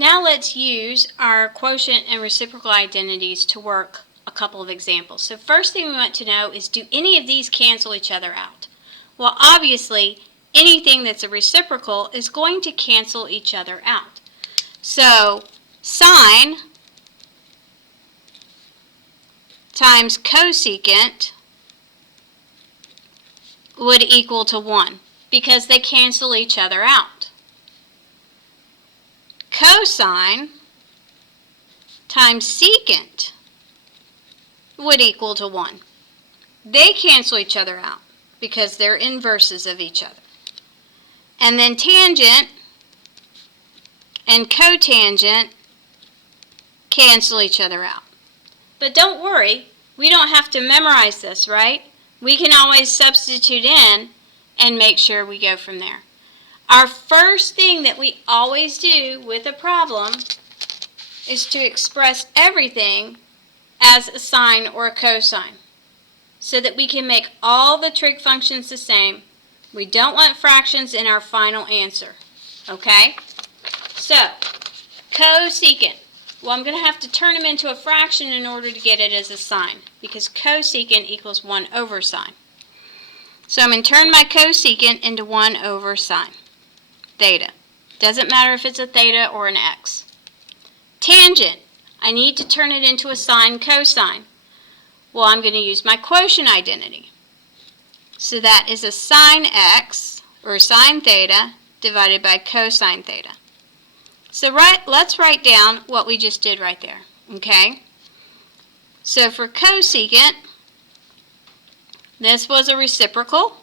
Now let's use our quotient and reciprocal identities to work a couple of examples. So first thing we want to know is, do any of these cancel each other out? Well, obviously, anything that's a reciprocal is going to cancel each other out. So sine times cosecant would equal to 1 because they cancel each other out. Cosine times secant would equal to 1. They cancel each other out because they're inverses of each other. And then tangent and cotangent cancel each other out. But don't worry, we don't have to memorize this, right? We can always substitute in and make sure we go from there. Our first thing that we always do with a problem is to express everything as a sine or a cosine so that we can make all the trig functions the same. We don't want fractions in our final answer, okay? So, cosecant. Well, I'm going to have to turn them into a fraction in order to get it as a sine because cosecant equals 1 over sine. So I'm going to turn my cosecant into 1 over sine theta. Doesn't matter if it's a theta or an x. Tangent. I need to turn it into a sine cosine. Well, I'm going to use my quotient identity. So that is a sine x, or sine theta, divided by cosine theta. So let's write down what we just did right there, okay? So for cosecant, this was a reciprocal.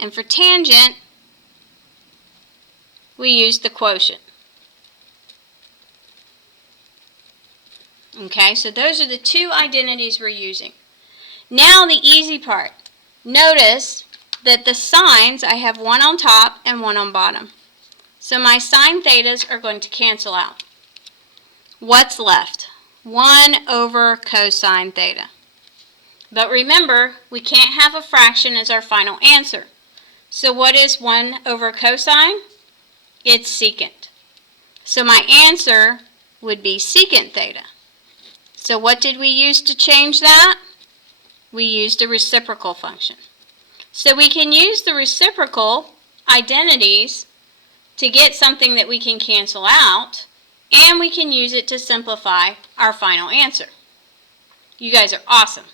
And for tangent, we used the quotient. Okay, so those are the two identities we're using. Now the easy part. Notice that the sines, I have one on top and one on bottom. So my sine thetas are going to cancel out. What's left? 1 over cosine theta. But remember, we can't have a fraction as our final answer. So what is 1 over cosine? It's secant. So my answer would be secant theta. So what did we use to change that? We used a reciprocal function. So we can use the reciprocal identities to get something that we can cancel out, and we can use it to simplify our final answer. You guys are awesome.